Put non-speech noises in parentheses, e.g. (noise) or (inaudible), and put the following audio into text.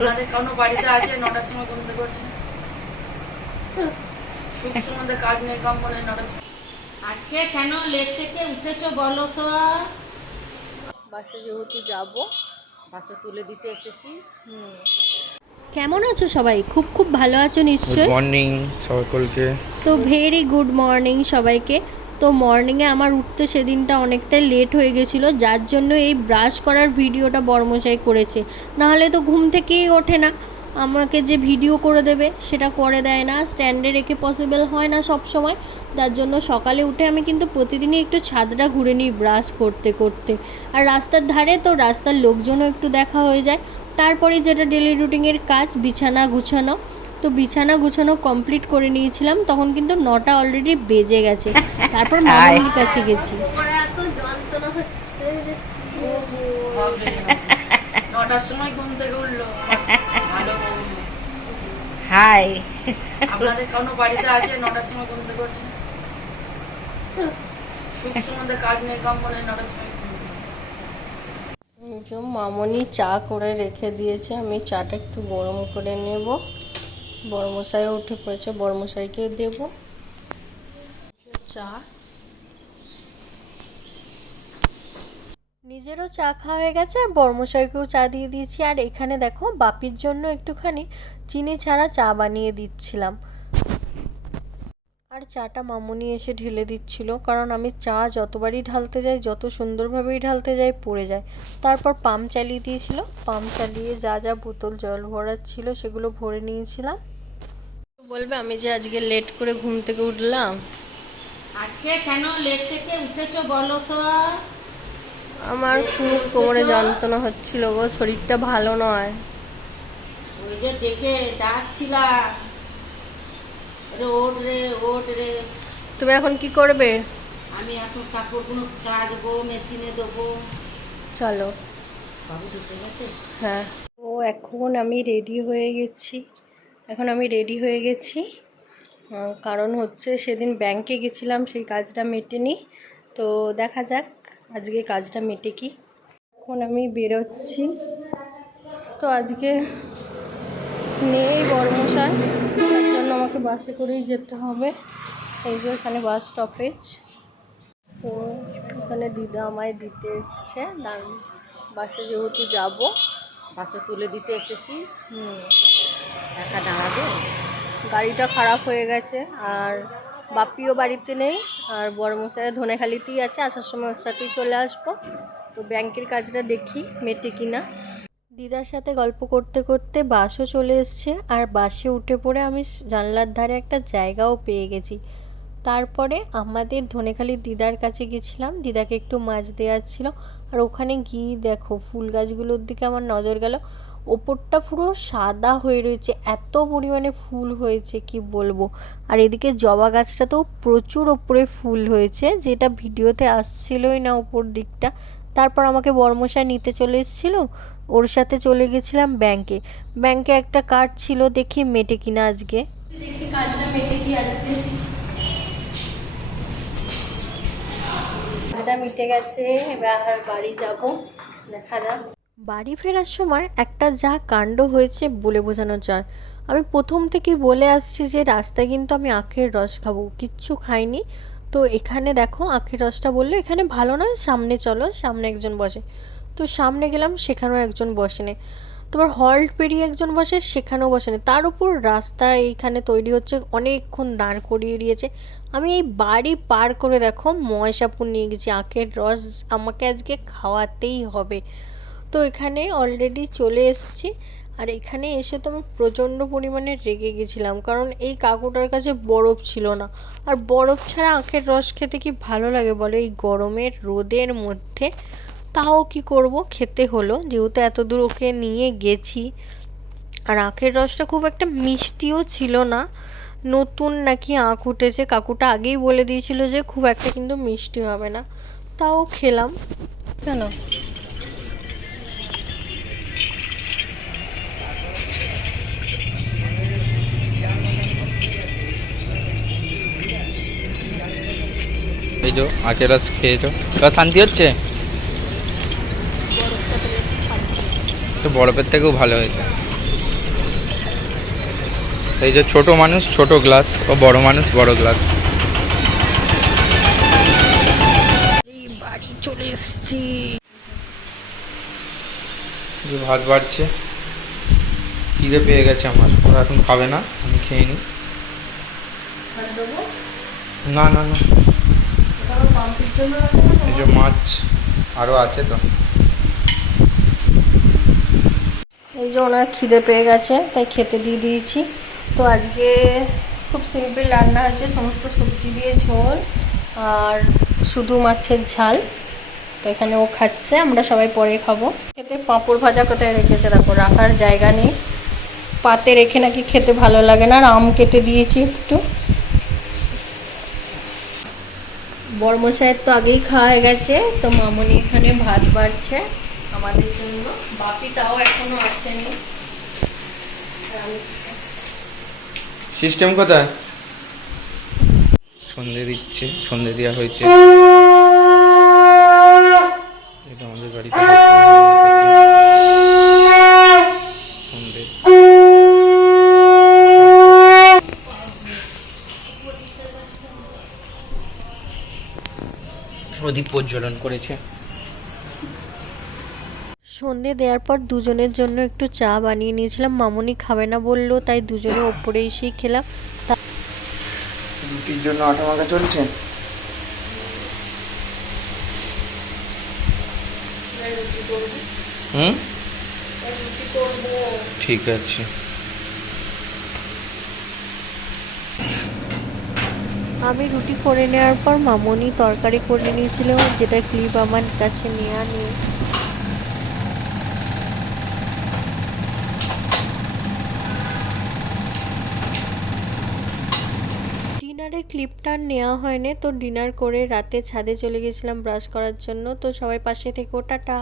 আপনাদের বাড়িতে আছে নটার সময় ঘুম থেকে ওঠে সুখ কাজ নেই কাম বলে নটার সময়। আজকে কেন লেট থেকে উঠেছো বলো তো? বাসে যেহেতু যাব বাসে তুলে দিতে এসেছি। কেমন আছো সবাই? খুব খুব ভালো আছো নিশ্চয়ই? মর্নিং সকলকে তো ভেরি গুড মর্নিং সবাইকে। তো মর্নিংয়ে আমার উঠতে সেদিনটা অনেকটাই লেট হয়ে গেছিল, যার জন্য এই ব্রাশ করার ভিডিওটা বর্মশাই করেছে। নাহলে তো ঘুম থেকেই ওঠে না। আমাকে যে ভিডিও করে দেবে, সেটা করে দেয় না। স্ট্যান্ডে রেখে পসিবল হয় না সব সময়। যার জন্য সকালে উঠে আমি কিন্তু প্রতিদিনই একটু ছাদটা ঘুরে নিই ব্রাশ করতে করতে। আর রাস্তার ধারে তো রাস্তার লোকজনও একটু দেখা হয়ে যায়। তারপরে যেটা ডেলি রুটিনের কাজ, বিছানা গুছানো। তো বিছানা গুছানো কমপ্লিট করে নিয়েছিলাম তখন কিন্তু নটা অলরেডি বেজে গেছে। তারপর (laughs) মামনির কাছে গেছি। হবে (laughs) নটার সময় ঘুম থেকে উঠল। ভালো বউ। হাই। আপনাদের কোনো বাড়িতে আছে নটার সময় ঘুম থেকে ওঠে সম্বন্ধে কাজ নেই কাম বলে নটার সময় ঘুম থেকে ওঠে। এই যে মামনি চা করে রেখে দিয়েছে আমি চাটা একটু গরম করে নেব। বড়মশাইও উঠে পড়েছে বড়মশাইকে দেব। চা। নিজেরও চা খাওয়া হয়ে গেছে আর বর্মশাইকেও চা দিয়ে দিয়েছি। আর এখানে দেখো বাপির জন্য একটুখানি চিনি ছাড়া চা বানিয়ে দিচ্ছিলাম। আর চাটা মামুনি এসে ঢেলে দিচ্ছিল কারণ আমি চা যতবারই ঢালতে যাই যত সুন্দরভাবেই ঢালতে যাই পড়ে যায়। তারপর পাম্প চালিয়ে দিয়েছিল। পাম্প চালিয়ে যা যা বোতল জল ভরার ছিল সেগুলো ভরে নিয়েছিলাম। বলবে আমি যে আজকে লেট করে ঘুম থেকে উঠলাম। আজকে কেন লেট থেকে উঠেছো বলো তো? আমার খুব কোমরে যন্ত্রণা হচ্ছিল গো শরীরটা ভালো নয়। ওই যে দেখে ডাকছিলাম রে ওঠ রে ওঠ রে। তুমি এখন কি করবে? আমি এখন কাপড়গুলো কাচবো মেশিনে দেবো চলো। হ্যাঁ। ও এখন আমি রেডি হয়ে গেছি। এখন আমি রেডি হয়ে গেছি। কারণ হচ্ছে সেদিন ব্যাংকে গেছিলাম, সেই কাজটা মেটেনি। তো দেখা যাক আজকে কাজটা মেটে কি। এখন আমি বেরোচ্ছি। তো আজকে নেই বর্মশাই তার জন্য আমাকে বাসে করেই যেতে হবে। এই যে এখানে বাস স্টপেজ তো ওখানে দিদা আমায় দিতে এসছে দাঁড়ান বাসে যেহেতু যাব বাসে তুলে দিতে এসেছি। একা দাঁড়াবে? গাড়িটা খারাপ হয়ে গেছে আর বাপিও বাড়িতে নেই আর বড়মশাই ধনেখালিতেই আছে আসার সময় ওর সাথেই চলে আসব। তো ব্যাংকের কাজটা দেখি মেটে কিনা। দিদার সাথে গল্প করতে করতে বাসও চলে এসছে আর বাসে উঠে পড়ে আমি জানলার ধারে একটা জায়গাও পেয়ে গেছি। তারপরে আমাদের ধনেখালির দিদার কাছে গেছিলাম। দিদাকে একটু মাছ দেওয়ার ছিল। আর ওখানে গিয়ে দেখো, ফুল গাছগুলোর দিকে আমার নজর গেল। ওপরটা পুরো সাদা হয়ে রয়েছে। এত পরিমাণে ফুল হয়েছে, কি বলব? আর এদিকে জবা গাছটাতেও প্রচুর ওপরে ফুল হয়েছে। যেটা ভিডিওতে আসছিলই না ওপর দিকটা। তারপর আমাকে বর্মশাই নিতে চলে এসেছিল। ওর সাথে চলে গেছিলাম ব্যাংকে। ব্যাংকে একটা কার্ড ছিল দেখি মেটে কিনা আজকে। দেখি কাজটা মেটে কি আজকে। কাজটা মিটে গেছে, এবার বাড়ি যাব। দেখা যাক। বাড়ি ফেরার সময় একটা যা কাণ্ড হয়েছে বলে বোঝানো যায় আমি প্রথম থেকেই বলে আসছি যে, রাস্তায় কিন্তু আমি আখের রস খাব। কিচ্ছু খাইনি। তো এখানে দেখো, আখের রসটা বলল, এখানে ভালো নয়, সামনে চলো, সামনে একজন বসে। তো সামনে গেলাম, সেখানেও একজন বসেনি। তোমার হল্ট পেরিয়ে একজন বসে, সেখানেও বসেনি। তার উপর রাস্তা এইখানে তৈরি হচ্ছে, অনেকক্ষণ দাঁড় করিয়ে দিয়েছে। আমি এই বাড়ি পার করে দেখো ময়সাপুর নিয়ে গেছি, আখের রস আমাকে আজকে খাওয়াতেই হবে। তো এখানে অলরেডি চলে এসেছি, আর এখানে এসে তো আমি প্রচণ্ড পরিমাণে রেগে গেছিলাম, কারণ এই কাকুটার কাছে বরফ ছিল না। আর বরফ ছাড়া আখের রস খেতে কি ভালো লাগে বলো? এই গরমের রোদের মধ্যে তাও কি করব? খেতে হলো। যেহেতু এত দূর ওকে নিয়ে গেছি। আর আখের রসটা খুব একটা মিষ্টিও ছিল না। নতুন নাকি আখ উঠেছে। কাকুটা আগেই বলে দিয়েছিল যে খুব একটা কিন্তু মিষ্টি হবে না। তাও খেলাম। কেন? এই তো আখের রস খেয়েছো। শান্তি হচ্ছে বরফটা পেলে একটু শান্তি তো বরফের থেকেও ভালো হয়েছে। এই যে ছোট মানুষ ছোট গ্লাস ও বড় মানুষ বড় গ্লাস বাড়ি চলে এসছি। যে ভাত বাড়ছে খিদে পেয়ে গেছে আমার। ওরা এখন খাবে না আমি খেয়ে নিই। না না না। এই যে মাছ আরও আছে তো। এই যে ওনার খিদে পেয়ে গেছে, তাই খেতে দিয়ে দিয়েছি। তো আজকে খুব সিম্পল রান্না আছে, সমস্ত সবজি দিয়ে ঝোল আর শুধু মাছের ঝাল। তো এখানে ও খাচ্ছে, আমরা সবাই পরে খাব। খেতে পাঁপড় ভাজা কোথায় রেখেছে দেখো, রাখার জায়গা নেই। পাতে রেখে নাকি খেতে ভালো লাগে না, আর আম কেটে দিয়েছি একটু। বর্মশায়ের তো আগেই খাওয়া হয়ে গেছে, তো মামনি এখানে ভাত বাড়ছে। আমাদের জন্য। বাপি তাও এখনও আসেনি। সিস্টেম কোথায়? সন্ধে দিচ্ছে সন্ধে দেওয়া হয়েছে। এটা আমাদের বাড়িতে প্রদীপ প্রজ্বলন করেছে। সন্ধে দেওয়ার পর দুজনের জন্য একটু চা বানিয়ে নিয়েছিলাম। মামুনি খাবে না বলল তাই দুজনে ওপরে এসেই খেলাম। রুটির জন্য আটা মাখা চলছে? হুম? ঠিক আছে। আমি রুটি করে নেওয়ার পর মামুনি তরকারি করে নিয়েছিল যেটা ক্লিপ আমার কাছে নেওয়া নেই। ডিনারের ক্লিপটা নেওয়া হয়নি। তো ডিনার করে রাতে ছাদে চলে গেছিলাম ব্রাশ করার জন্য। তো সবাই পাশে থেকেও টাটা।